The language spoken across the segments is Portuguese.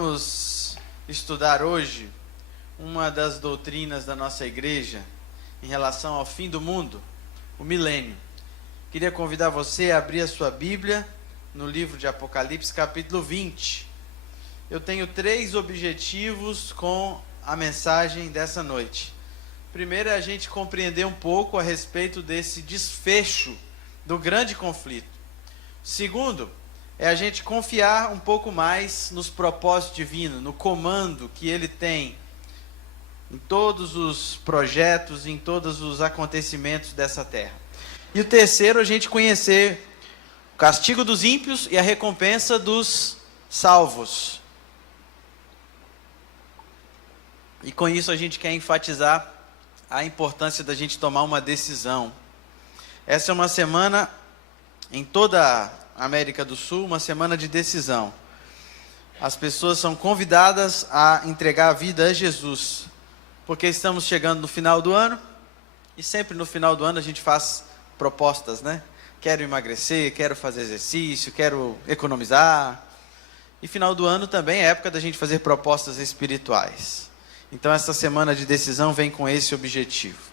vamos estudar hoje uma das doutrinas da nossa igreja em relação ao fim do mundo, o milênio. Queria convidar você a abrir a sua Bíblia no livro de Apocalipse, capítulo 20. Eu tenho 3 objetivos com a mensagem dessa noite. Primeiro é a gente compreender um pouco a respeito desse desfecho do grande conflito. Segundo, é a gente confiar um pouco mais nos propósitos divinos, no comando que Ele tem em todos os projetos, em todos os acontecimentos dessa terra. E o terceiro, a gente conhecer o castigo dos ímpios e a recompensa dos salvos. E com isso a gente quer enfatizar a importância da gente tomar uma decisão. Essa é uma semana, em toda a América do Sul, uma semana de decisão. As pessoas são convidadas a entregar a vida a Jesus, porque estamos chegando no final do ano, e sempre no final do ano a gente faz propostas, né? Quero emagrecer, quero fazer exercício, quero economizar. E final do ano também é época da gente fazer propostas espirituais. Então essa semana de decisão vem com esse objetivo.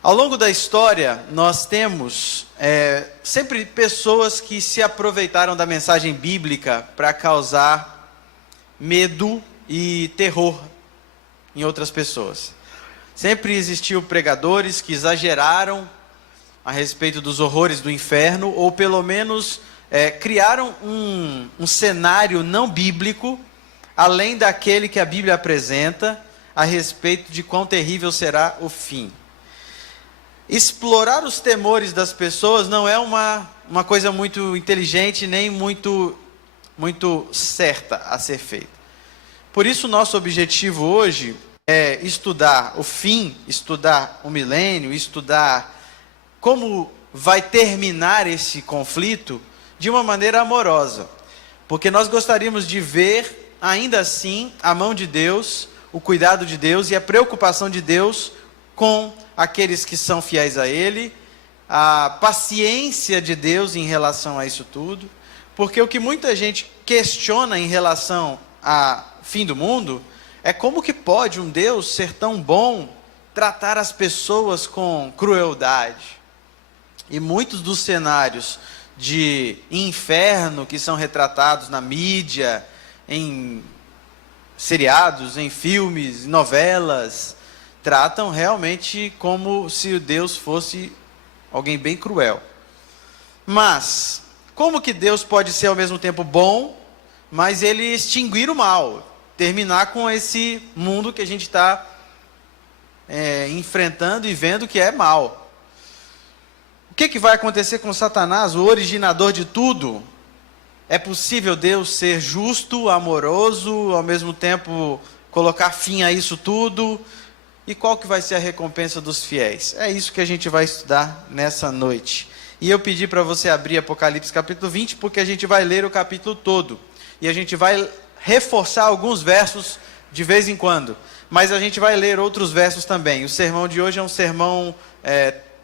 Ao longo da história, nós temos sempre pessoas que se aproveitaram da mensagem bíblica para causar medo e terror em outras pessoas. Sempre existiu pregadores que exageraram a respeito dos horrores do inferno, ou pelo menos criaram um cenário não bíblico, além daquele que a Bíblia apresenta, a respeito de quão terrível será o fim. Explorar os temores das pessoas não é uma coisa muito inteligente, nem muito certa a ser feita. Por isso, nosso objetivo hoje é estudar o fim, estudar o milênio, estudar como vai terminar esse conflito de uma maneira amorosa. Porque nós gostaríamos de ver, ainda assim, a mão de Deus, o cuidado de Deus e a preocupação de Deus com aqueles que são fiéis a Ele, a paciência de Deus em relação a isso tudo, porque o que muita gente questiona em relação ao fim do mundo é como que pode um Deus ser tão bom, tratar as pessoas com crueldade. E muitos dos cenários de inferno que são retratados na mídia, em seriados, em filmes, novelas, tratam realmente como se Deus fosse alguém bem cruel. Mas, como que Deus pode ser ao mesmo tempo bom, mas Ele extinguir o mal, terminar com esse mundo que a gente está enfrentando e vendo que é mal? O que vai acontecer com Satanás, o originador de tudo? É possível Deus ser justo, amoroso, ao mesmo tempo colocar fim a isso tudo? E qual que vai ser a recompensa dos fiéis? É isso que a gente vai estudar nessa noite. E eu pedi para você abrir Apocalipse capítulo 20, porque a gente vai ler o capítulo todo. E a gente vai reforçar alguns versos de vez em quando. Mas a gente vai ler outros versos também. O sermão de hoje é um sermão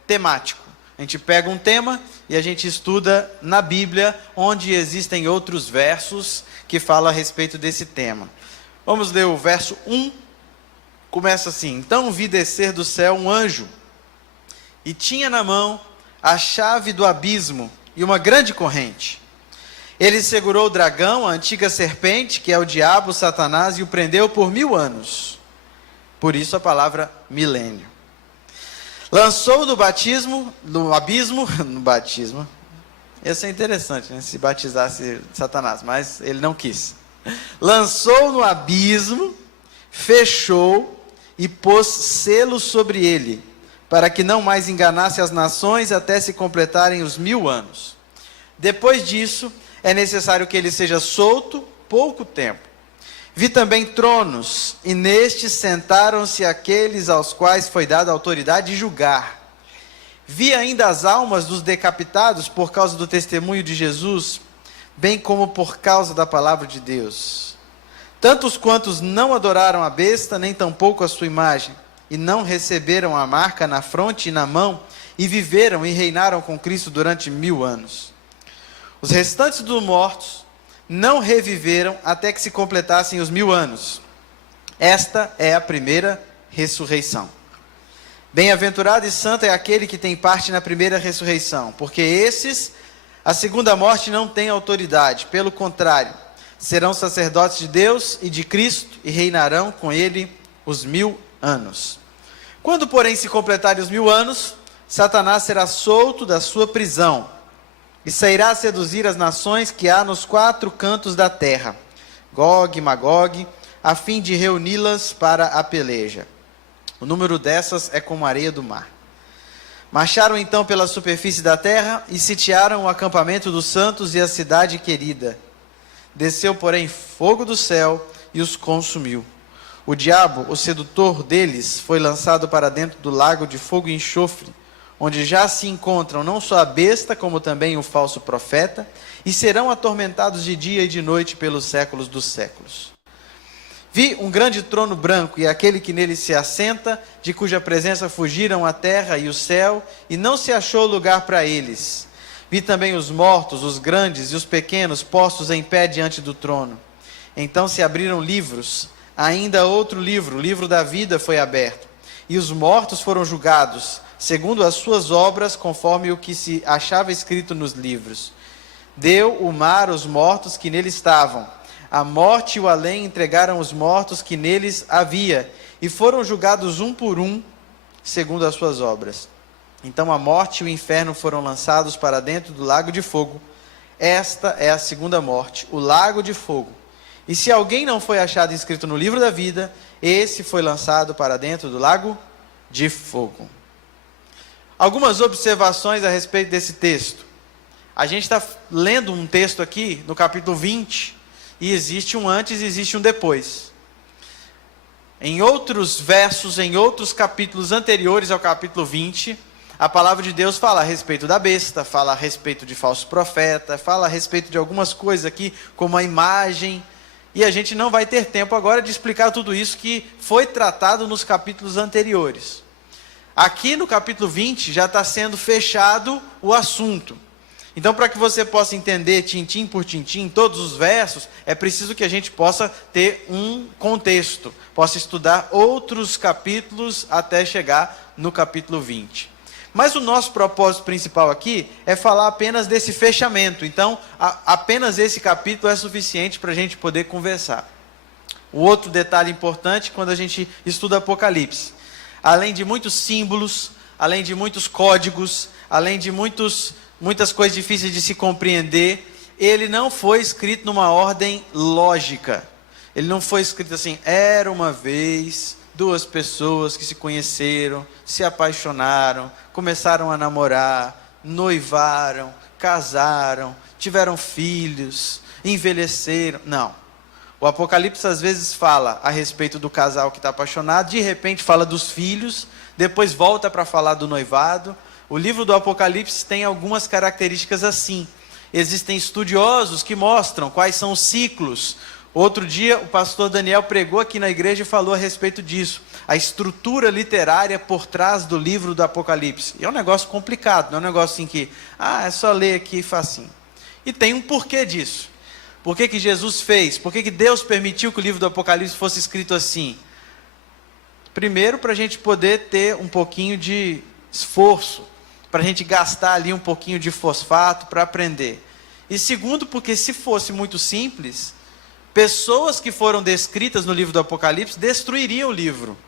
temático. A gente pega um tema e a gente estuda na Bíblia, onde existem outros versos que falam a respeito desse tema. Vamos ler o verso 1. Começa assim: Então vi descer do céu um anjo, e tinha na mão a chave do abismo e uma grande corrente. Ele segurou o dragão, a antiga serpente, que é o diabo, Satanás, e o prendeu por 1000 anos. Por isso a palavra milênio. Lançou no abismo, ia ser interessante, né, se batizasse Satanás, mas ele não quis. Lançou no abismo, fechou e pôs selo sobre ele, para que não mais enganasse as nações até se completarem os 1000 anos. Depois disso, é necessário que ele seja solto pouco tempo. Vi também tronos, e nestes sentaram-se aqueles aos quais foi dada a autoridade de julgar. Vi ainda as almas dos decapitados por causa do testemunho de Jesus, bem como por causa da palavra de Deus. Tantos quantos não adoraram a besta, nem tampouco a sua imagem, e não receberam a marca na fronte e na mão, e viveram e reinaram com Cristo durante 1000 anos. Os restantes dos mortos não reviveram até que se completassem os 1000 anos. Esta é a primeira ressurreição. Bem-aventurado e santo é aquele que tem parte na primeira ressurreição, porque esses, a segunda morte não tem autoridade, pelo contrário, serão sacerdotes de Deus e de Cristo e reinarão com ele os 1000 anos. Quando, porém, se completarem os 1000 anos, Satanás será solto da sua prisão e sairá a seduzir as nações que há nos 4 cantos da terra, Gog e Magog, a fim de reuni-las para a peleja. O número dessas é como a areia do mar. Marcharam então pela superfície da terra e sitiaram o acampamento dos santos e a cidade querida. Desceu, porém, fogo do céu e os consumiu. O diabo, o sedutor deles, foi lançado para dentro do lago de fogo e enxofre, onde já se encontram não só a besta, como também o falso profeta, e serão atormentados de dia e de noite pelos séculos dos séculos. Vi um grande trono branco e aquele que nele se assenta, de cuja presença fugiram a terra e o céu, e não se achou lugar para eles. Vi também os mortos, os grandes e os pequenos, postos em pé diante do trono. Então se abriram livros, ainda outro livro, o livro da vida, foi aberto. E os mortos foram julgados, segundo as suas obras, conforme o que se achava escrito nos livros. Deu o mar os mortos que nele estavam. A morte e o além entregaram os mortos que neles havia, e foram julgados um por um, segundo as suas obras. Então a morte e o inferno foram lançados para dentro do lago de fogo. Esta é a segunda morte, o lago de fogo. E se alguém não foi achado inscrito no livro da vida, esse foi lançado para dentro do lago de fogo. Algumas observações a respeito desse texto. A gente está lendo um texto aqui, no capítulo 20, e existe um antes e existe um depois. Em outros versos, em outros capítulos anteriores ao capítulo 20, a palavra de Deus fala a respeito da besta, fala a respeito de falso profeta, fala a respeito de algumas coisas aqui, como a imagem, e a gente não vai ter tempo agora de explicar tudo isso que foi tratado nos capítulos anteriores. Aqui no capítulo 20 já está sendo fechado o assunto. Então, para que você possa entender tintim por tintim todos os versos, é preciso que a gente possa ter um contexto, possa estudar outros capítulos até chegar no capítulo 20. Mas o nosso propósito principal aqui é falar apenas desse fechamento. Então, apenas esse capítulo é suficiente para a gente poder conversar. O outro detalhe importante, quando a gente estuda Apocalipse, além de muitos símbolos, além de muitos códigos, além de muitas coisas difíceis de se compreender, ele não foi escrito numa ordem lógica. Ele não foi escrito assim: era uma vez 2 pessoas que se conheceram, se apaixonaram, começaram a namorar, noivaram, casaram, tiveram filhos, envelheceram. Não. O Apocalipse às vezes fala a respeito do casal que está apaixonado, de repente fala dos filhos, depois volta para falar do noivado. O livro do Apocalipse tem algumas características assim. Existem estudiosos que mostram quais são os ciclos. Outro dia o pastor Daniel pregou aqui na igreja e falou a respeito disso. A estrutura literária por trás do livro do Apocalipse. E é um negócio complicado, não é um negócio assim que, é só ler aqui e facinho. E tem um porquê disso. Por que Jesus fez? Por que Deus permitiu que o livro do Apocalipse fosse escrito assim? Primeiro, para a gente poder ter um pouquinho de esforço, para a gente gastar ali um pouquinho de fosfato para aprender. E segundo, porque se fosse muito simples, pessoas que foram descritas no livro do Apocalipse destruiriam o livro.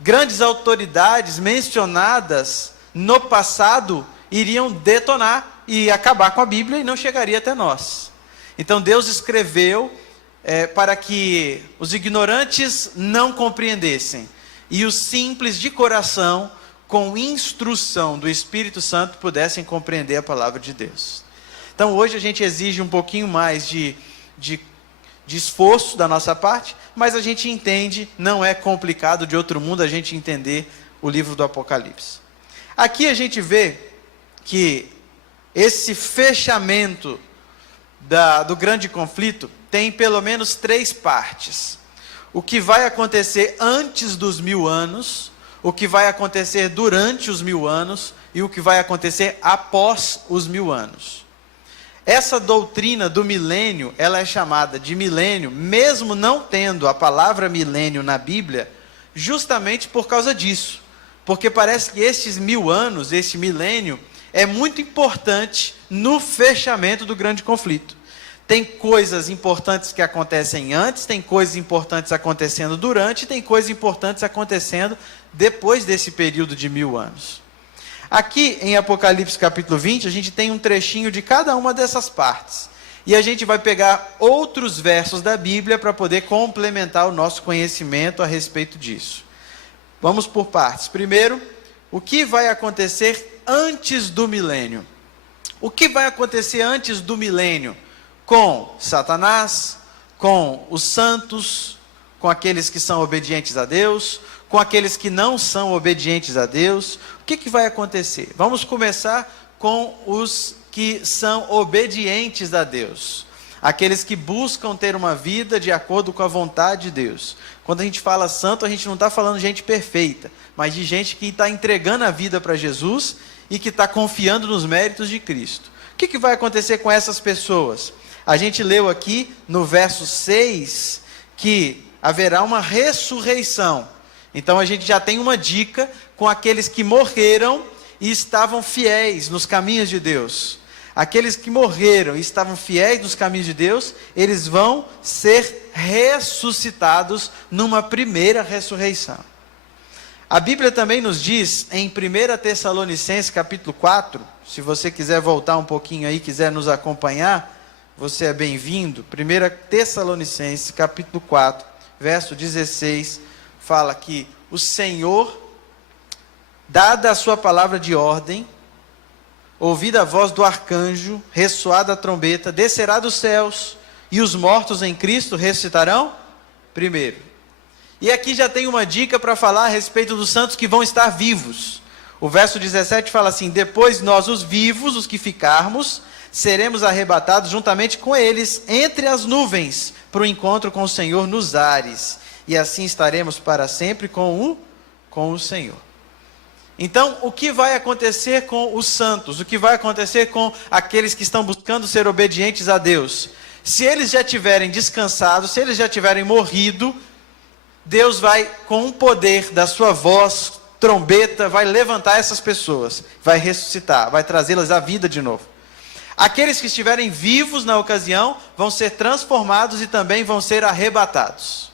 Grandes autoridades mencionadas no passado iriam detonar e acabar com a Bíblia e não chegaria até nós. Então Deus escreveu para que os ignorantes não compreendessem e os simples de coração, com instrução do Espírito Santo, pudessem compreender a palavra de Deus. Então hoje a gente exige um pouquinho mais de esforço da nossa parte, mas a gente entende, não é complicado de outro mundo a gente entender o livro do Apocalipse. Aqui a gente vê que esse fechamento do grande conflito tem pelo menos 3 partes. O que vai acontecer antes dos 1000 anos, o que vai acontecer durante os 1000 anos e o que vai acontecer após os 1000 anos. Essa doutrina do milênio, ela é chamada de milênio, mesmo não tendo a palavra milênio na Bíblia, justamente por causa disso. Porque parece que estes 1000 anos, este milênio, é muito importante no fechamento do grande conflito. Tem coisas importantes que acontecem antes, tem coisas importantes acontecendo durante, tem coisas importantes acontecendo depois desse período de 1000 anos. Aqui em Apocalipse capítulo 20, a gente tem um trechinho de cada uma dessas partes. E a gente vai pegar outros versos da Bíblia para poder complementar o nosso conhecimento a respeito disso. Vamos por partes. Primeiro, o que vai acontecer antes do milênio? O que vai acontecer antes do milênio? Com Satanás, com os santos, com aqueles que são obedientes a Deus, com aqueles que não são obedientes a Deus. O que vai acontecer? Vamos começar com os que são obedientes a Deus. Aqueles que buscam ter uma vida de acordo com a vontade de Deus. Quando a gente fala santo, a gente não está falando de gente perfeita, mas de gente que está entregando a vida para Jesus e que está confiando nos méritos de Cristo. O que vai acontecer com essas pessoas? A gente leu aqui no verso 6 que haverá uma ressurreição. Então a gente já tem uma dica com aqueles que morreram e estavam fiéis nos caminhos de Deus. Aqueles que morreram e estavam fiéis nos caminhos de Deus, eles vão ser ressuscitados numa primeira ressurreição. A Bíblia também nos diz em 1 Tessalonicenses capítulo 4, se você quiser voltar um pouquinho aí, quiser nos acompanhar, você é bem-vindo. 1 Tessalonicenses capítulo 4, verso 16, fala que o Senhor, dada a sua palavra de ordem, ouvida a voz do arcanjo, ressoada a trombeta, descerá dos céus, e os mortos em Cristo ressuscitarão primeiro. E aqui já tem uma dica para falar a respeito dos santos que vão estar vivos. O verso 17 fala assim: depois nós, os vivos, os que ficarmos, seremos arrebatados juntamente com eles entre as nuvens, para o encontro com o Senhor nos ares, e assim estaremos para sempre com o Senhor. Então, o que vai acontecer com os santos? O que vai acontecer com aqueles que estão buscando ser obedientes a Deus? Se eles já tiverem descansado, se eles já tiverem morrido, Deus vai, com o poder da sua voz, trombeta, vai levantar essas pessoas, vai ressuscitar, vai trazê-las à vida de novo. Aqueles que estiverem vivos na ocasião vão ser transformados e também vão ser arrebatados.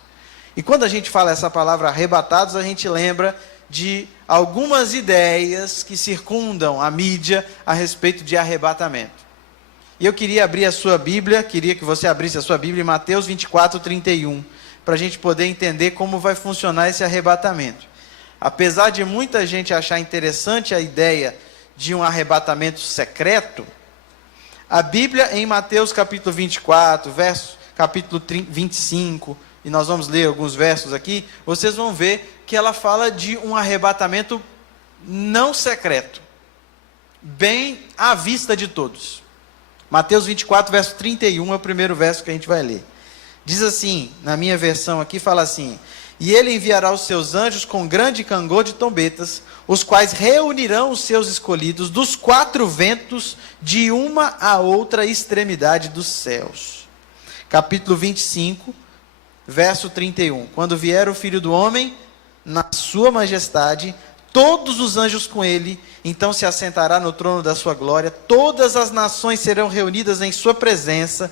E quando a gente fala essa palavra arrebatados, a gente lembra de algumas ideias que circundam a mídia a respeito de arrebatamento. E eu queria abrir a sua Bíblia, queria que você abrisse a sua Bíblia em Mateus 24, 31, para a gente poder entender como vai funcionar esse arrebatamento. Apesar de muita gente achar interessante a ideia de um arrebatamento secreto, a Bíblia em Mateus capítulo 24, capítulo 25, e nós vamos ler alguns versos aqui, vocês vão ver que ela fala de um arrebatamento não secreto, bem à vista de todos. Mateus 24, verso 31 é o primeiro verso que a gente vai ler. Diz assim, na minha versão aqui, fala assim: e ele enviará os seus anjos com grande cangor de trombetas, os quais reunirão os seus escolhidos dos 4 ventos, de uma a outra extremidade dos céus. Capítulo 25, verso 31. Quando vier o Filho do Homem, na sua majestade, todos os anjos com ele, então se assentará no trono da sua glória, todas as nações serão reunidas em sua presença,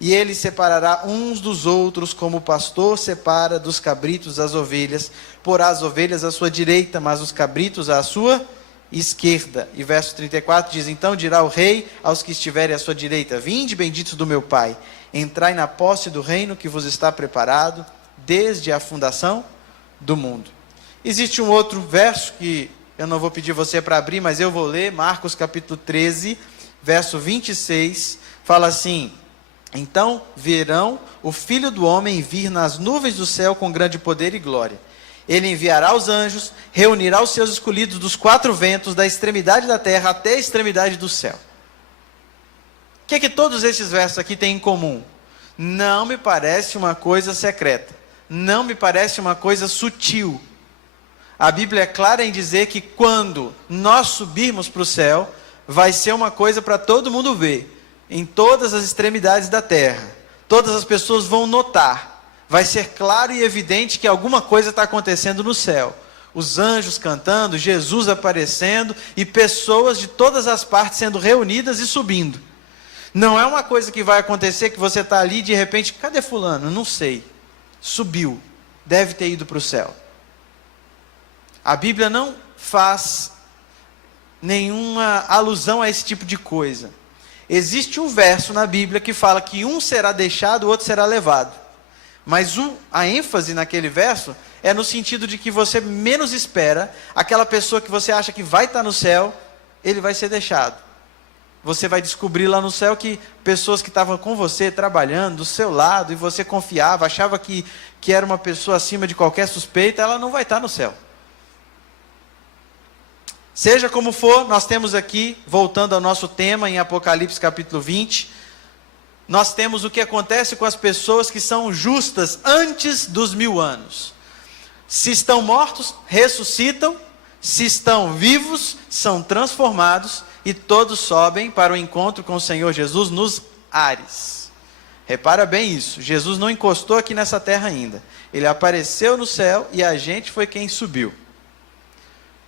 e ele separará uns dos outros, como o pastor separa dos cabritos as ovelhas, porá as ovelhas à sua direita, mas os cabritos à sua esquerda. E verso 34 diz: então dirá o rei aos que estiverem à sua direita: vinde, benditos do meu Pai, entrai na posse do reino que vos está preparado desde a fundação do mundo. Existe um outro verso que eu não vou pedir você para abrir, mas eu vou ler, Marcos capítulo 13, verso 26, fala assim: então verão o Filho do Homem vir nas nuvens do céu com grande poder e glória. Ele enviará os anjos, reunirá os seus escolhidos dos 4 ventos, da extremidade da terra até a extremidade do céu. O que é que todos esses versos aqui têm em comum? Não me parece uma coisa secreta, não me parece uma coisa sutil. A Bíblia é clara em dizer que quando nós subirmos para o céu, vai ser uma coisa para todo mundo ver. em todas as extremidades da terra. Todas as pessoas vão notar. Vai ser claro e evidente que alguma coisa está acontecendo no céu. Os anjos cantando, Jesus aparecendo e pessoas de todas as partes sendo reunidas e subindo. Não é uma coisa que vai acontecer que você está ali e de repente, cadê fulano? Não sei. Subiu. Deve ter ido para o céu. A Bíblia não faz nenhuma alusão a esse tipo de coisa. Existe um verso na Bíblia que fala que um será deixado, o outro será levado. Mas a ênfase naquele verso é no sentido de que você menos espera, aquela pessoa que você acha que vai estar no céu, ele vai ser deixado. Você vai descobrir lá no céu que pessoas que estavam com você, trabalhando, do seu lado, e você confiava, achava que era uma pessoa acima de qualquer suspeita, ela não vai estar no céu. Seja como for, nós temos aqui, voltando ao nosso tema em Apocalipse capítulo 20, nós temos o que acontece com as pessoas que são justas antes dos 1000 anos. Se estão mortos, ressuscitam, se estão vivos, são transformados, e todos sobem para o encontro com o Senhor Jesus nos ares. Repara bem isso, Jesus não encostou aqui nessa terra ainda, ele apareceu no céu e a gente foi quem subiu.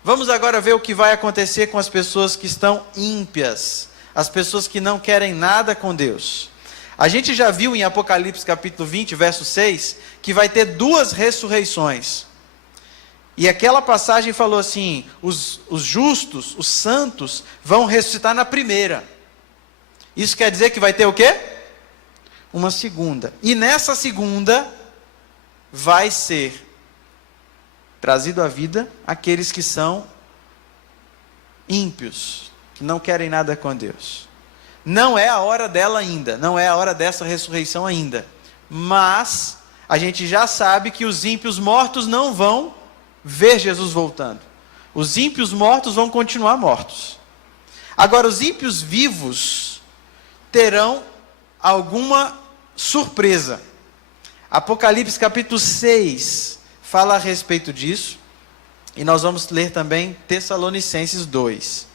Vamos agora ver o que vai acontecer com as pessoas que estão ímpias, as pessoas que não querem nada com Deus. A gente já viu em Apocalipse capítulo 20, verso 6, que vai ter 2 ressurreições. E aquela passagem falou assim, os justos, os santos, vão ressuscitar na primeira. Isso quer dizer que vai ter o quê? Uma segunda. E nessa segunda, vai ser trazido à vida aqueles que são ímpios, que não querem nada com Deus. Não é a hora dela ainda, não é a hora dessa ressurreição ainda. Mas a gente já sabe que os ímpios mortos não vão ver Jesus voltando. Os ímpios mortos vão continuar mortos. Agora, os ímpios vivos terão alguma surpresa. Apocalipse capítulo 6 fala a respeito disso, e nós vamos ler também Tessalonicenses 2.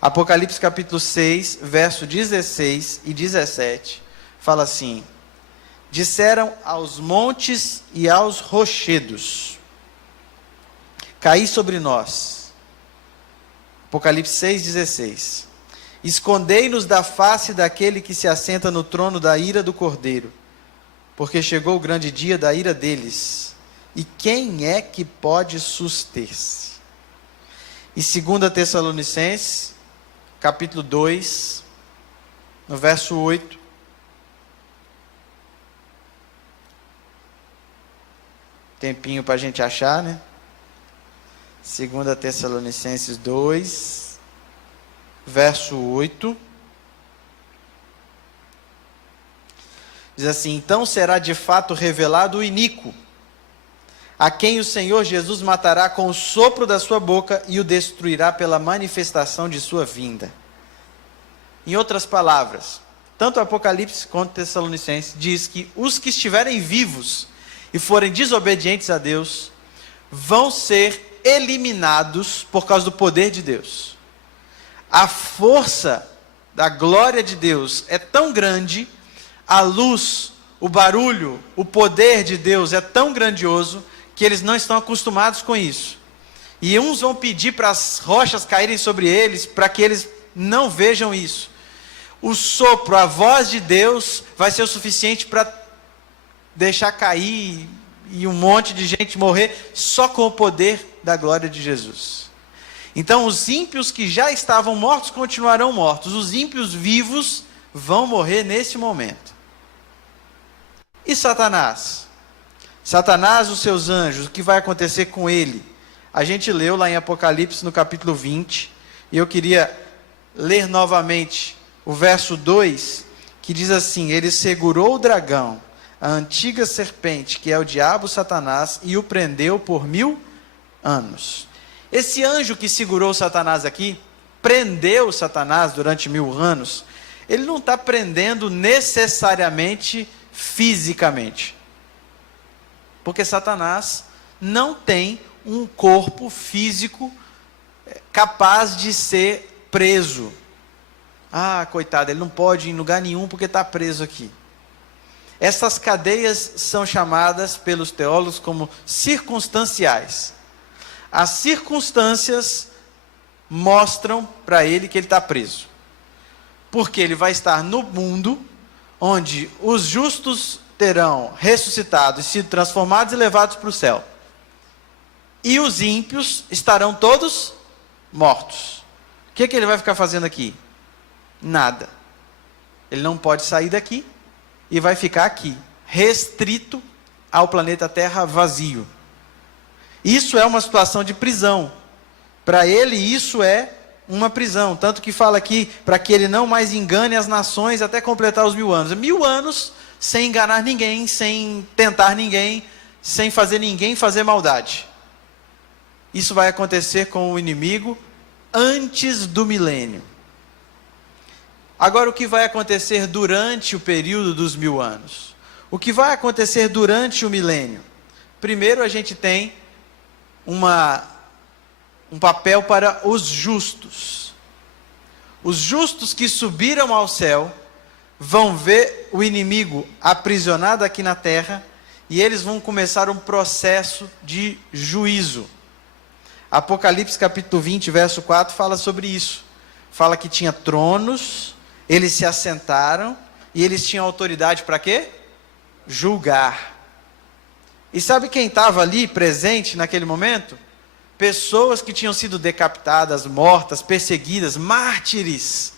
Apocalipse capítulo 6, verso 16 e 17, fala assim: disseram aos montes e aos rochedos, caí sobre nós. Apocalipse 6, 16. Escondei-nos da face daquele que se assenta no trono da ira do Cordeiro, porque chegou o grande dia da ira deles. E quem é que pode suster-se? E 2 Tessalonicenses, capítulo 2, no verso 8. Tempinho para a gente achar, né? 2 Tessalonicenses 2, verso 8. Diz assim: então será de fato revelado o iníquo, a quem o Senhor Jesus matará com o sopro da sua boca e o destruirá pela manifestação de sua vinda. Em outras palavras, tanto Apocalipse quanto Tessalonicenses diz que os que estiverem vivos e forem desobedientes a Deus vão ser eliminados por causa do poder de Deus. A força da glória de Deus é tão grande, a luz, o barulho, o poder de Deus é tão grandioso, que eles não estão acostumados com isso. E uns vão pedir para as rochas caírem sobre eles, para que eles não vejam isso. O sopro, a voz de Deus, vai ser o suficiente para deixar cair e um monte de gente morrer, só com o poder da glória de Jesus. Então os ímpios que já estavam mortos, continuarão mortos. Os ímpios vivos vão morrer nesse momento. E Satanás? Satanás, os seus anjos, o que vai acontecer com ele? A gente leu lá em Apocalipse no capítulo 20, e eu queria ler novamente o verso 2, que diz assim: ele segurou o dragão, a antiga serpente, que é o diabo Satanás, e o prendeu por 1000 anos. Esse anjo que segurou Satanás aqui, prendeu Satanás durante 1000 anos, ele não está prendendo necessariamente fisicamente. Porque Satanás não tem um corpo físico capaz de ser preso. Ah, coitado, ele não pode ir em lugar nenhum porque está preso aqui. Essas cadeias são chamadas pelos teólogos como circunstanciais. As circunstâncias mostram para ele que ele está preso. Porque ele vai estar no mundo onde os justos terão ressuscitado e sido transformados e levados para o céu. E os ímpios estarão todos mortos. O que ele vai ficar fazendo aqui? Nada. Ele não pode sair daqui e vai ficar aqui, restrito ao planeta Terra vazio. Isso é uma situação de prisão. Para ele, isso é uma prisão. Tanto que fala aqui, para que ele não mais engane as nações até completar os 1000 anos. 1000 anos sem enganar ninguém, sem tentar ninguém, sem fazer ninguém fazer maldade. Isso vai acontecer com o inimigo antes do milênio. Agora, o que vai acontecer durante o período dos 1000 anos? O que vai acontecer durante o milênio? Primeiro, a gente tem um papel para os justos. Os justos que subiram ao céu vão ver o inimigo aprisionado aqui na terra e eles vão começar um processo de juízo. Apocalipse capítulo 20, verso 4 fala sobre isso. Fala que tinha tronos, eles se assentaram e eles tinham autoridade para quê? Julgar. E sabe quem estava ali presente naquele momento? Pessoas que tinham sido decapitadas, mortas, perseguidas, mártires.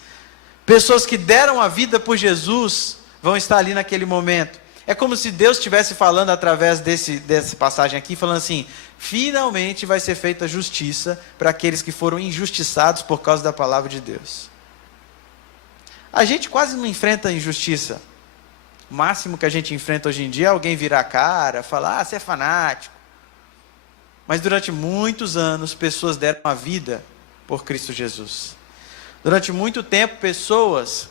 Pessoas que deram a vida por Jesus vão estar ali naquele momento. É como se Deus estivesse falando através dessa passagem aqui, falando assim: finalmente vai ser feita justiça para aqueles que foram injustiçados por causa da palavra de Deus. A gente quase não enfrenta injustiça. O máximo que a gente enfrenta hoje em dia é alguém virar a cara, falar: você é fanático. Mas durante muitos anos, pessoas deram a vida por Cristo Jesus. Durante muito tempo, pessoas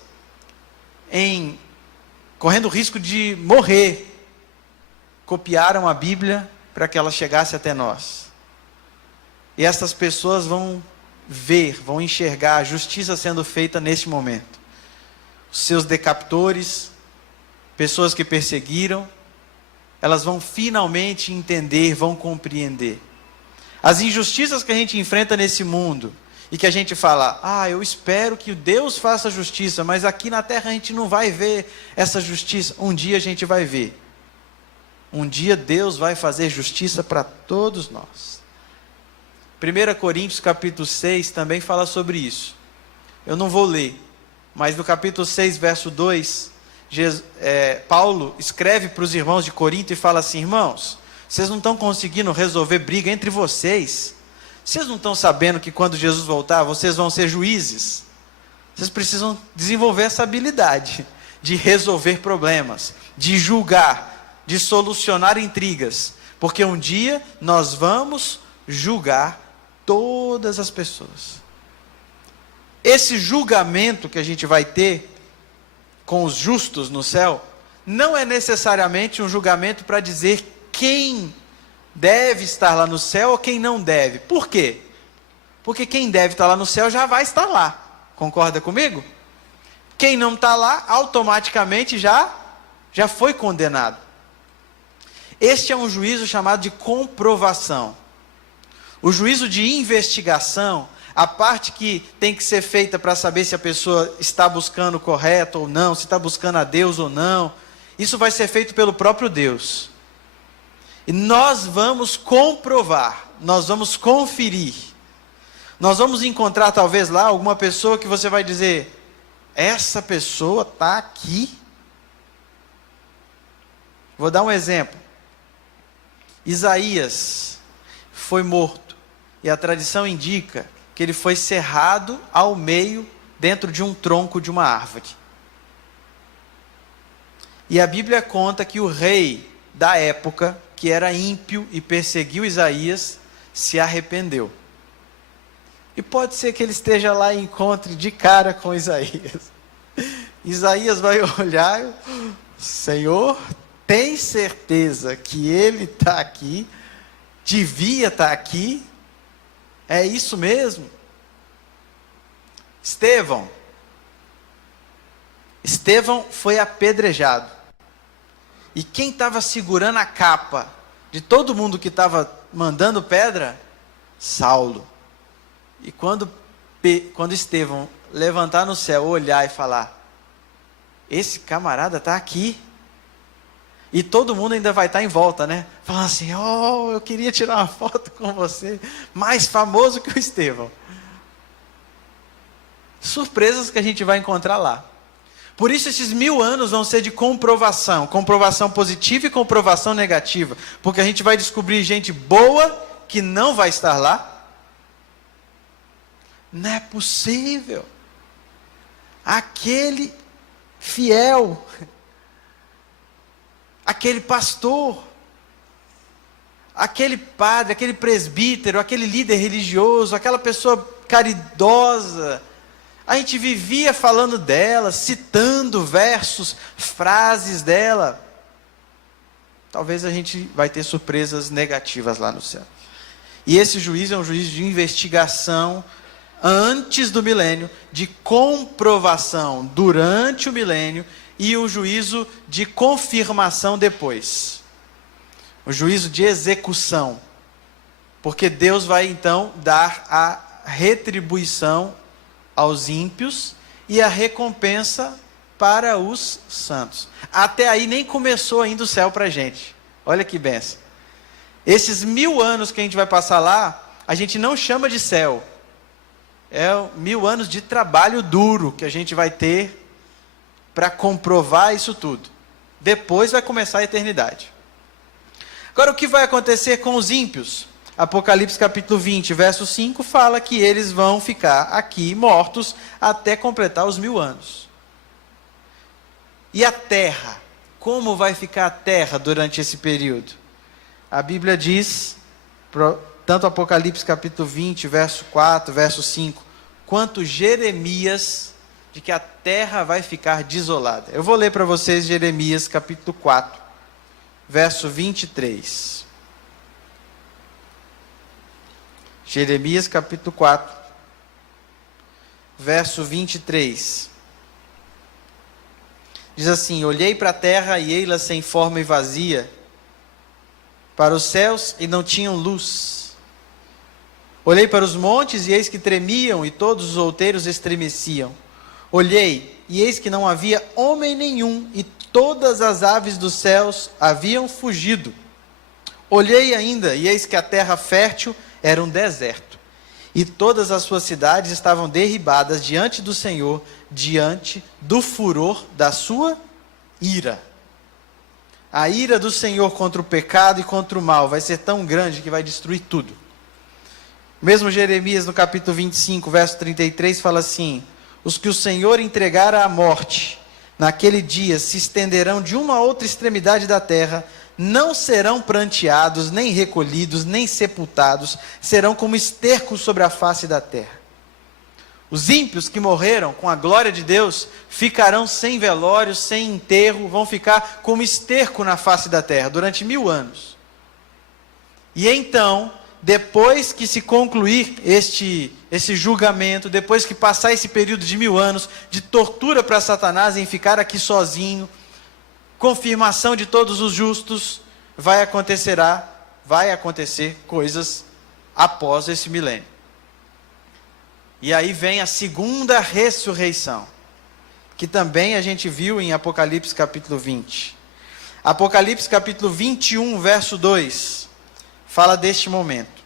correndo o risco de morrer, copiaram a Bíblia para que ela chegasse até nós. E essas pessoas vão ver, vão enxergar a justiça sendo feita neste momento. Os seus decapitores, pessoas que perseguiram, elas vão finalmente entender, vão compreender. As injustiças que a gente enfrenta nesse mundo, e que a gente fala: eu espero que Deus faça justiça, mas aqui na terra a gente não vai ver essa justiça. Um dia a gente vai ver. Um dia Deus vai fazer justiça para todos nós. 1 Coríntios capítulo 6 também fala sobre isso. Eu não vou ler, mas no capítulo 6, verso 2, Paulo escreve para os irmãos de Corinto e fala assim: irmãos, vocês não estão conseguindo resolver briga entre vocês. Vocês não estão sabendo que quando Jesus voltar, vocês vão ser juízes? Vocês precisam desenvolver essa habilidade de resolver problemas, de julgar, de solucionar intrigas. Porque um dia nós vamos julgar todas as pessoas. Esse julgamento que a gente vai ter com os justos no céu, não é necessariamente um julgamento para dizer quem deve estar lá no céu ou quem não deve. Por quê? Porque quem deve estar lá no céu já vai estar lá. Concorda comigo? Quem não está lá, automaticamente já foi condenado. Este é um juízo chamado de comprovação. O juízo de investigação, a parte que tem que ser feita para saber se a pessoa está buscando o correto ou não, se está buscando a Deus ou não, isso vai ser feito pelo próprio Deus. E nós vamos comprovar, nós vamos conferir. Nós vamos encontrar talvez lá alguma pessoa que você vai dizer: essa pessoa está aqui. Vou dar um exemplo. Isaías foi morto, e a tradição indica que ele foi cerrado ao meio, dentro de um tronco de uma árvore. E a Bíblia conta que o rei da época, que era ímpio e perseguiu Isaías, se arrependeu. E pode ser que ele esteja lá e encontre de cara com Isaías. Isaías vai olhar: Senhor, tem certeza que ele está aqui? Devia estar aqui? É isso mesmo? Estevão, Estevão foi apedrejado. E quem estava segurando a capa de todo mundo que estava mandando pedra? Saulo. E quando Estevão levantar no céu, olhar e falar: esse camarada está aqui. E todo mundo ainda vai estar em volta, né? Falando assim: oh, eu queria tirar uma foto com você. Mais famoso que o Estevão. Surpresas que a gente vai encontrar lá. Por isso esses 1000 anos vão ser de comprovação. Comprovação positiva e comprovação negativa. Porque a gente vai descobrir gente boa que não vai estar lá. Não é possível. Aquele fiel, aquele pastor, aquele padre, aquele presbítero, aquele líder religioso, aquela pessoa caridosa, a gente vivia falando dela, citando versos, frases dela. Talvez a gente vai ter surpresas negativas lá no céu. E esse juízo é um juízo de investigação antes do milênio, de comprovação durante o milênio e o juízo de confirmação depois. O juízo de execução. Porque Deus vai então dar a retribuição aos ímpios e a recompensa para os santos. Até aí nem começou ainda o céu para a gente. Olha que benção. Esses 1000 anos que a gente vai passar lá, a gente não chama de céu. É 1000 anos de trabalho duro que a gente vai ter para comprovar isso tudo. Depois vai começar a eternidade. Agora, o que vai acontecer com os ímpios? Apocalipse capítulo 20, verso 5, fala que eles vão ficar aqui mortos até completar os 1000 anos. E a terra? Como vai ficar a terra durante esse período? A Bíblia diz, tanto Apocalipse capítulo 20, verso 4, verso 5, quanto Jeremias, de que a terra vai ficar desolada. Eu vou ler para vocês Jeremias capítulo 4, verso 23. Jeremias capítulo 4, verso 23. Diz assim: olhei para a terra e ei-la sem forma e vazia, para os céus e não tinham luz. Olhei para os montes e eis que tremiam e todos os outeiros estremeciam. Olhei e eis que não havia homem nenhum e todas as aves dos céus haviam fugido. Olhei ainda e eis que a terra fértil era um deserto, e todas as suas cidades estavam derribadas diante do Senhor, diante do furor da sua ira. A ira do Senhor contra o pecado e contra o mal vai ser tão grande que vai destruir tudo. Mesmo Jeremias no capítulo 25, verso 33, fala assim: os que o Senhor entregara à morte, naquele dia se estenderão de uma a outra extremidade da terra, não serão pranteados, nem recolhidos, nem sepultados, serão como esterco sobre a face da terra. Os ímpios que morreram com a glória de Deus, ficarão sem velório, sem enterro, vão ficar como esterco na face da terra, durante 1000 anos. E então, depois que se concluir esse julgamento, depois que passar esse período de 1000 anos, de tortura para Satanás em ficar aqui sozinho, confirmação de todos os justos, vai acontecer coisas após esse milênio. E aí vem a segunda ressurreição, que também a gente viu em Apocalipse capítulo 20. Apocalipse capítulo 21, verso 2, fala deste momento.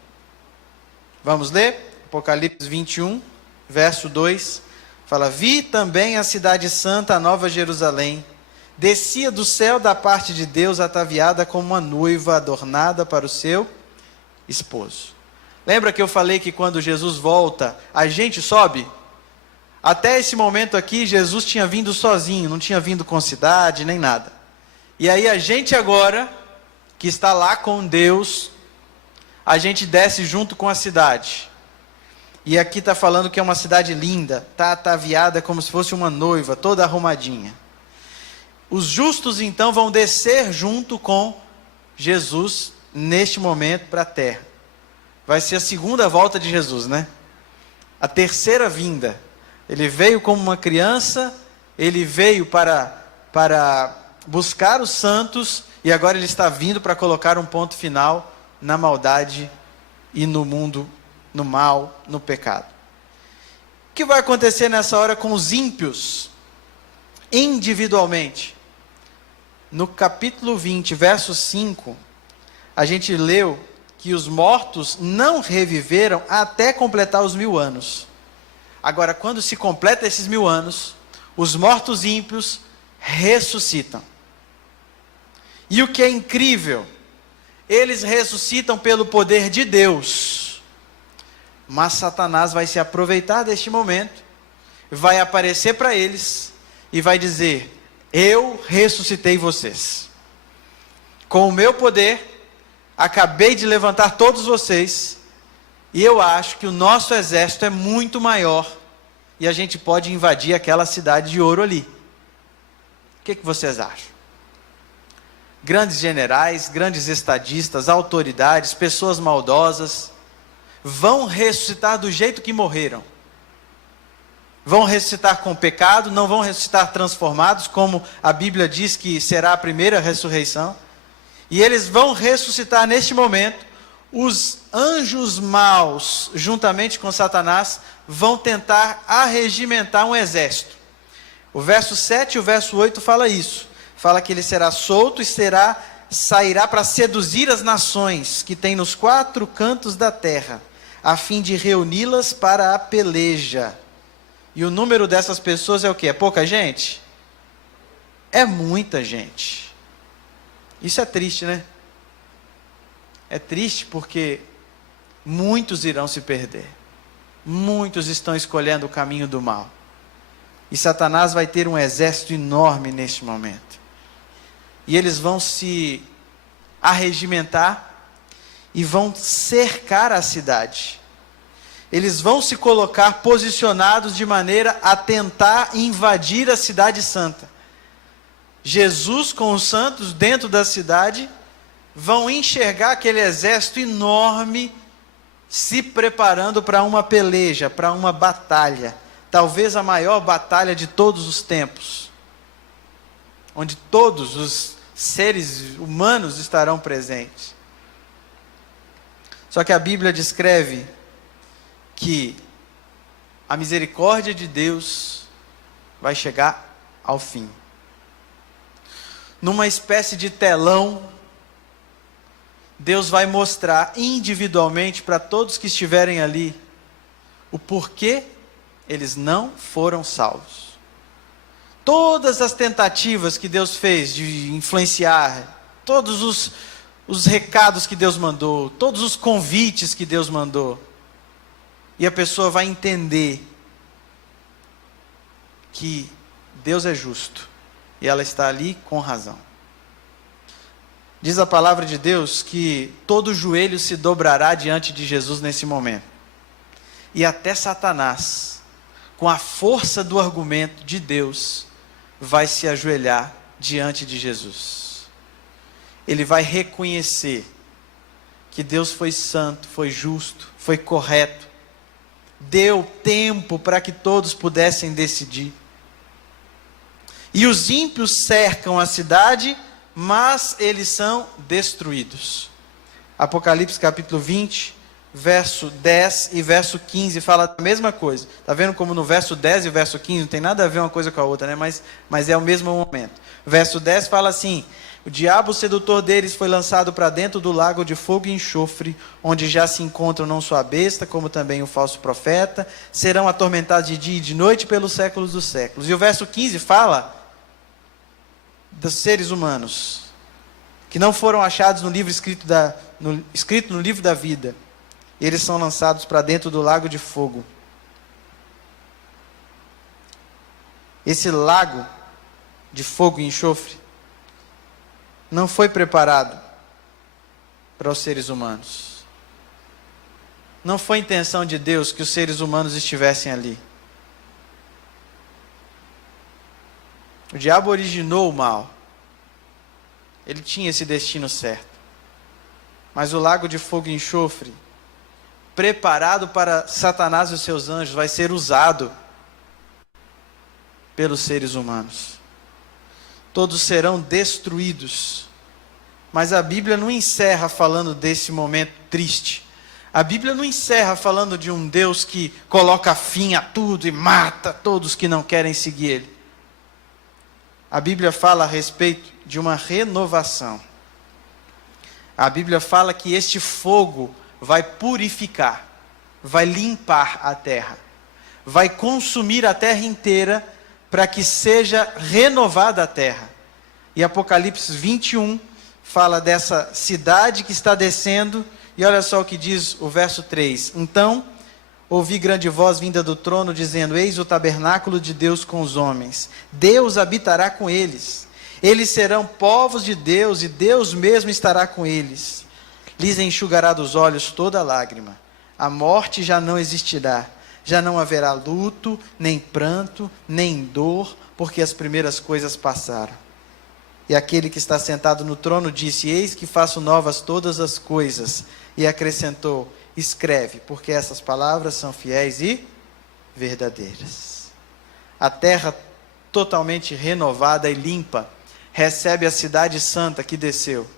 Vamos ler? Apocalipse 21, verso 2, fala: vi também a cidade santa, a nova Jerusalém, descia do céu da parte de Deus, ataviada como uma noiva adornada para o seu esposo. Lembra que eu falei que quando Jesus volta, a gente sobe? Até esse momento aqui, Jesus tinha vindo sozinho, não tinha vindo com cidade, nem nada. E aí a gente agora, que está lá com Deus, a gente desce junto com a cidade. E aqui está falando que é uma cidade linda, está ataviada como se fosse uma noiva, toda arrumadinha. Os justos então vão descer junto com Jesus neste momento para a terra. Vai ser a segunda volta de Jesus, né? A terceira vinda. Ele veio como uma criança Ele veio para buscar os santos e agora ele está vindo para colocar um ponto final na maldade e no mundo, no mal, no pecado. O que vai acontecer nessa hora com os ímpios? Individualmente. No capítulo 20, verso 5, a gente leu que os mortos não reviveram até completar os 1000 anos. Agora, quando se completa esses 1000 anos, os mortos ímpios ressuscitam. E o que é incrível, eles ressuscitam pelo poder de Deus. Mas Satanás vai se aproveitar deste momento, vai aparecer para eles e vai dizer: eu ressuscitei vocês. Com o meu poder, acabei de levantar todos vocês, e eu acho que o nosso exército é muito maior, e a gente pode invadir aquela cidade de ouro ali. O que vocês acham? Grandes generais, grandes estadistas, autoridades, pessoas maldosas, vão ressuscitar do jeito que morreram. Vão ressuscitar com pecado, não vão ressuscitar transformados, como a Bíblia diz que será a primeira ressurreição. E eles vão ressuscitar neste momento. Os anjos maus, juntamente com Satanás, vão tentar arregimentar um exército. O verso 7 e o verso 8 fala isso. Fala que ele será solto e sairá para seduzir as nações que tem nos 4 cantos da terra, a fim de reuni-las para a peleja. E o número dessas pessoas é o quê? É pouca gente? É muita gente. Isso é triste, né? É triste porque muitos irão se perder. Muitos estão escolhendo o caminho do mal. E Satanás vai ter um exército enorme neste momento. E eles vão se arregimentar e vão cercar a cidade. Eles vão se colocar posicionados de maneira a tentar invadir a cidade santa. Jesus com os santos dentro da cidade vão enxergar aquele exército enorme se preparando para uma peleja, para uma batalha. Talvez a maior batalha de todos os tempos, onde todos os seres humanos estarão presentes. Só que a Bíblia descreve que a misericórdia de Deus vai chegar ao fim. Numa espécie de telão, Deus vai mostrar individualmente para todos que estiverem ali o porquê eles não foram salvos. Todas as tentativas que Deus fez de influenciar, todos os recados que Deus mandou, todos os convites que Deus mandou, e a pessoa vai entender que Deus é justo, e ela está ali com razão. Diz a palavra de Deus que todo joelho se dobrará diante de Jesus nesse momento. E até Satanás, com a força do argumento de Deus, vai se ajoelhar diante de Jesus. Ele vai reconhecer que Deus foi santo, foi justo, foi correto, deu tempo para que todos pudessem decidir. E os ímpios cercam a cidade, mas eles são destruídos. Apocalipse capítulo 20, verso 10 e verso 15 fala a mesma coisa. Está vendo como no verso 10 e verso 15 não tem nada a ver uma coisa com a outra, né? Mas é o mesmo momento. Verso 10 fala assim: o diabo, o sedutor deles, foi lançado para dentro do lago de fogo e enxofre, onde já se encontram não só a besta, como também o falso profeta. Serão atormentados de dia e de noite pelos séculos dos séculos. E o verso 15 fala dos seres humanos que não foram achados no livro escrito no livro da vida. Eles são lançados para dentro do lago de fogo. Esse lago de fogo e enxofre não foi preparado para os seres humanos. Não foi intenção de Deus que os seres humanos estivessem ali. O diabo originou o mal. Ele tinha esse destino certo. Mas o lago de fogo e enxofre, preparado para Satanás e os seus anjos, vai ser usado pelos seres humanos. Todos serão destruídos. Mas a Bíblia não encerra falando desse momento triste. A Bíblia não encerra falando de um Deus que coloca fim a tudo e mata todos que não querem seguir Ele. A Bíblia fala a respeito de uma renovação. A Bíblia fala que este fogo vai purificar, vai limpar a terra, vai consumir a terra inteira para que seja renovada a terra. E Apocalipse 21 fala dessa cidade que está descendo, e olha só o que diz o verso 3. Então, ouvi grande voz vinda do trono, dizendo: eis o tabernáculo de Deus com os homens. Deus habitará com eles. Eles serão povos de Deus, e Deus mesmo estará com eles. Lhes enxugará dos olhos toda lágrima. A morte já não existirá. Já não haverá luto, nem pranto, nem dor, porque as primeiras coisas passaram. E aquele que está sentado no trono disse: eis que faço novas todas as coisas. E acrescentou: escreve, porque essas palavras são fiéis e verdadeiras. A terra totalmente renovada e limpa recebe a cidade santa que desceu.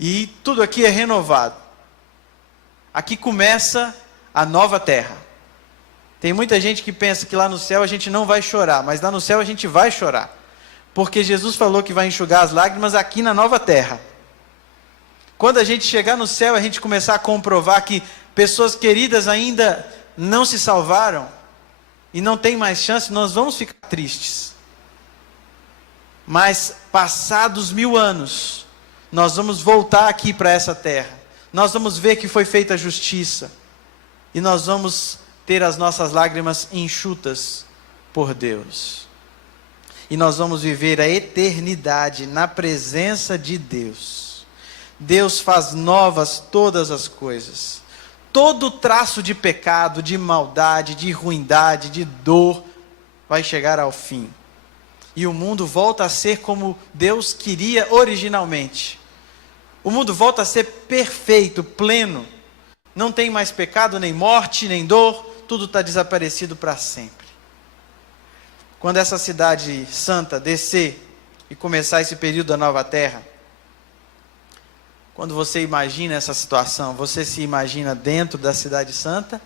E tudo aqui é renovado. Aqui começa a nova terra. Tem muita gente que pensa que lá no céu a gente não vai chorar, mas lá no céu a gente vai chorar. Porque Jesus falou que vai enxugar as lágrimas aqui na nova terra. Quando a gente chegar no céu, a gente começar a comprovar que pessoas queridas ainda não se salvaram e não tem mais chance, nós vamos ficar tristes. Mas passados 1000 anos, nós vamos voltar aqui para essa terra. Nós vamos ver que foi feita a justiça. E nós vamos ter as nossas lágrimas enxutas por Deus. E nós vamos viver a eternidade na presença de Deus. Deus faz novas todas as coisas. Todo traço de pecado, de maldade, de ruindade, de dor, vai chegar ao fim. E o mundo volta a ser como Deus queria originalmente. O mundo volta a ser perfeito, pleno. Não tem mais pecado, nem morte, nem dor. Tudo está desaparecido para sempre. Quando essa cidade santa descer e começar esse período da nova terra, quando você imagina essa situação, você se imagina dentro da cidade santa?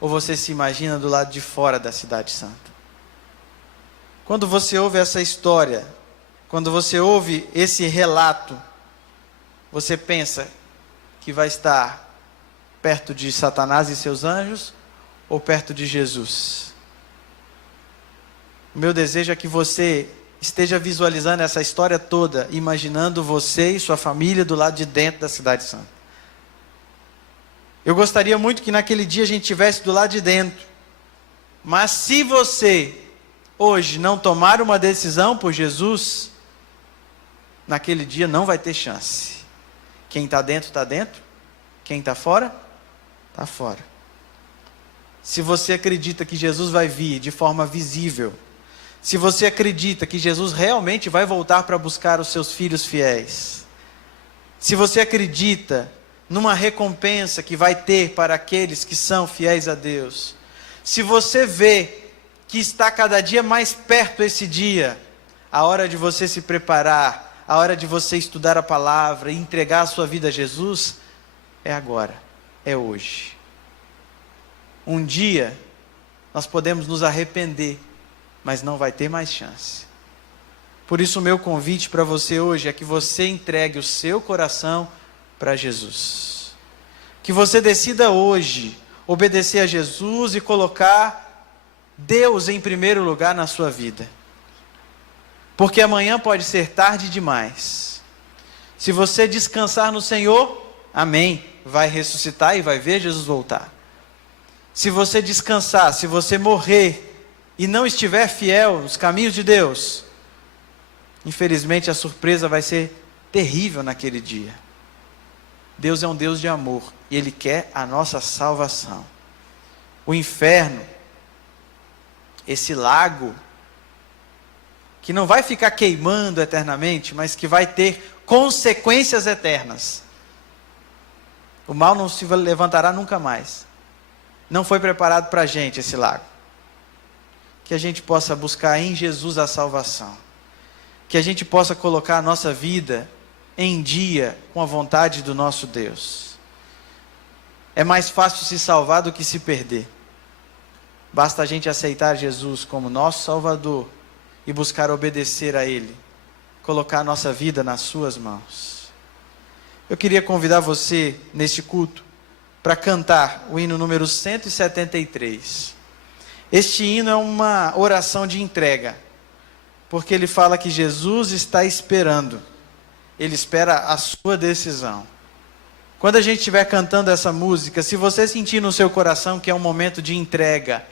Ou você se imagina do lado de fora da cidade santa? Quando você ouve essa história, quando você ouve esse relato, você pensa que vai estar perto de Satanás e seus anjos ou perto de Jesus? O meu desejo é que você esteja visualizando essa história toda, imaginando você e sua família do lado de dentro da cidade santa. Eu gostaria muito que naquele dia a gente estivesse do lado de dentro. Mas se você hoje não tomar uma decisão por Jesus, naquele dia não vai ter chance. Quem está dentro, está dentro. Quem está fora, está fora. Se você acredita que Jesus vai vir de forma visível, se você acredita que Jesus realmente vai voltar para buscar os seus filhos fiéis, se você acredita numa recompensa que vai ter para aqueles que são fiéis a Deus, se você vê que está cada dia mais perto esse dia, a hora de você se preparar, a hora de você estudar a palavra e entregar a sua vida a Jesus, é agora, é hoje. Um dia nós podemos nos arrepender, mas não vai ter mais chance. Por isso o meu convite para você hoje é que você entregue o seu coração para Jesus. Que você decida hoje obedecer a Jesus e colocar Deus em primeiro lugar na sua vida. Porque amanhã pode ser tarde demais. Se você descansar no Senhor, amém, vai ressuscitar e vai ver Jesus voltar. Se você descansar, se você morrer e não estiver fiel nos caminhos de Deus, infelizmente a surpresa vai ser terrível naquele dia. Deus é um Deus de amor e Ele quer a nossa salvação. O inferno, esse lago, que não vai ficar queimando eternamente, mas que vai ter consequências eternas. O mal não se levantará nunca mais. Não foi preparado para a gente esse lago. que a gente possa buscar em Jesus a salvação. Que a gente possa colocar a nossa vida em dia com a vontade do nosso Deus. É mais fácil se salvar do que se perder. Basta a gente aceitar Jesus como nosso Salvador e buscar obedecer a Ele. Colocar a nossa vida nas suas mãos. Eu queria convidar você, neste culto, para cantar o hino número 173. Este hino é uma oração de entrega, porque ele fala que Jesus está esperando. Ele espera a sua decisão. Quando a gente estiver cantando essa música, se você sentir no seu coração que é um momento de entrega,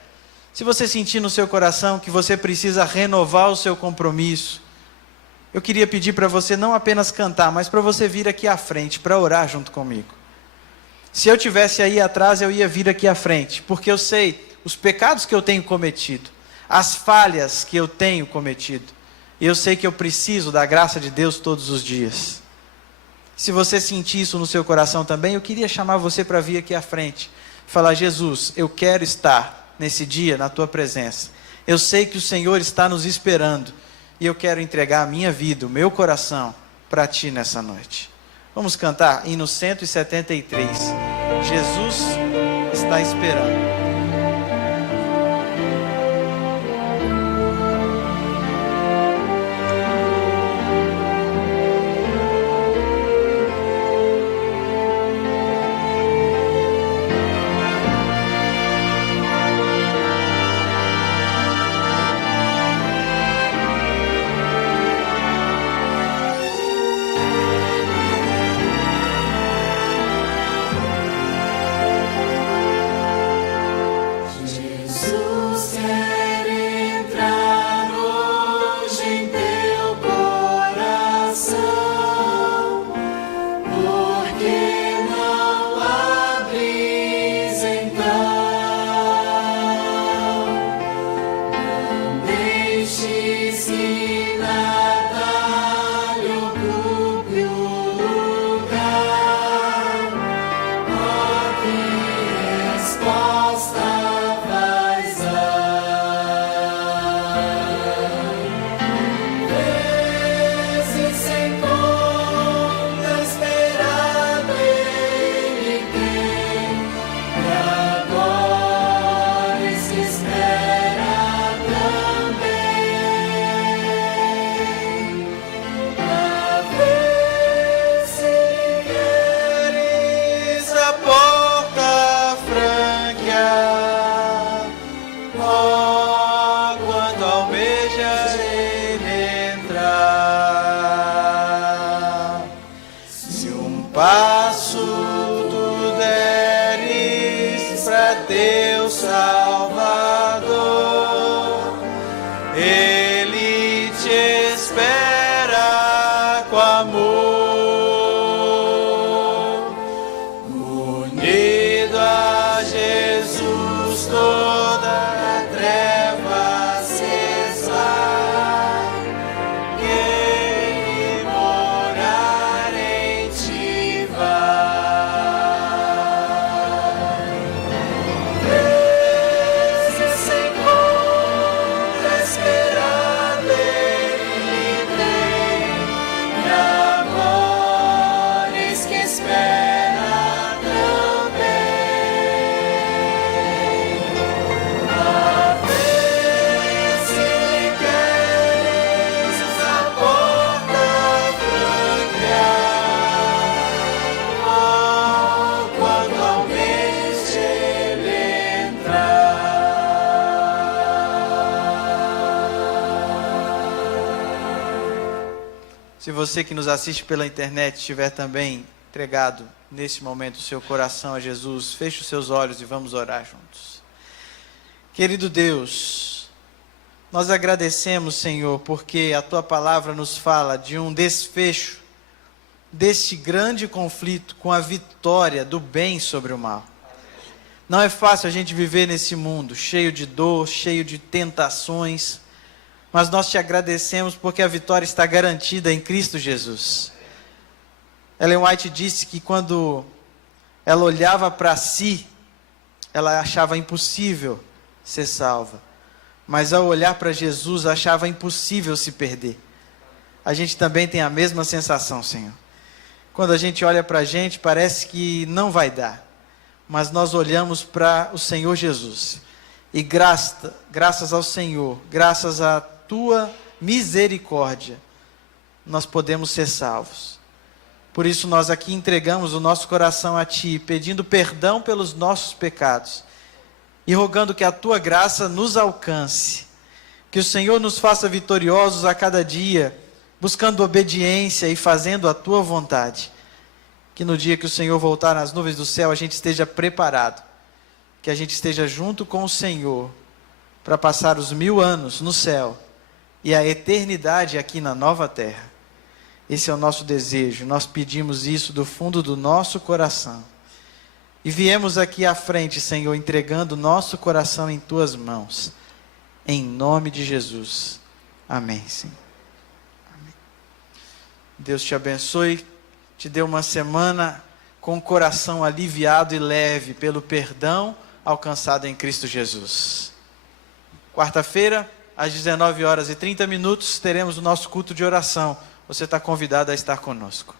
se você sentir no seu coração que você precisa renovar o seu compromisso, eu queria pedir para você não apenas cantar, mas para você vir aqui à frente, para orar junto comigo. Se eu tivesse aí atrás, eu ia vir aqui à frente, porque eu sei os pecados que eu tenho cometido, as falhas que eu tenho cometido, e eu sei que eu preciso da graça de Deus todos os dias. Se você sentir isso no seu coração também, eu queria chamar você para vir aqui à frente, falar: Jesus, eu quero estar nesse dia na tua presença. Eu sei que o Senhor está nos esperando, e eu quero entregar a minha vida, o meu coração, para ti nessa noite. Vamos cantar hino 173. Jesus está esperando. Se você que nos assiste pela internet tiver também entregado nesse momento o seu coração a Jesus, feche os seus olhos e vamos orar juntos. Querido Deus, nós agradecemos, Senhor, porque a Tua palavra nos fala de um desfecho deste grande conflito com a vitória do bem sobre o mal. Não é fácil a gente viver nesse mundo cheio de dor, cheio de tentações, mas nós te agradecemos porque a vitória está garantida em Cristo Jesus. Ellen White disse que quando ela olhava para si, ela achava impossível ser salva. mas ao olhar para Jesus achava impossível se perder. A gente também tem a mesma sensação, Senhor. Quando a gente olha para a gente, parece que não vai dar, mas nós olhamos para o Senhor Jesus, e graças ao Senhor, graças à tua misericórdia, nós podemos ser salvos. Por isso nós aqui entregamos o nosso coração a Ti, pedindo perdão pelos nossos pecados e rogando que a Tua graça nos alcance, que o Senhor nos faça vitoriosos a cada dia, buscando obediência e fazendo a Tua vontade. Que no dia que o Senhor voltar nas nuvens do céu, a gente esteja preparado, que a gente esteja junto com o Senhor para passar os 1000 anos no céu e a eternidade aqui na nova terra. Esse é o nosso desejo, nós pedimos isso do fundo do nosso coração. E viemos aqui à frente, Senhor, entregando nosso coração em Tuas mãos. Em nome de Jesus. Amém, Senhor. Amém. Deus te abençoe, te dê uma semana com o coração aliviado e leve pelo perdão alcançado em Cristo Jesus. Quarta-feira, às 19h30, teremos o nosso culto de oração. Você está convidado a estar conosco.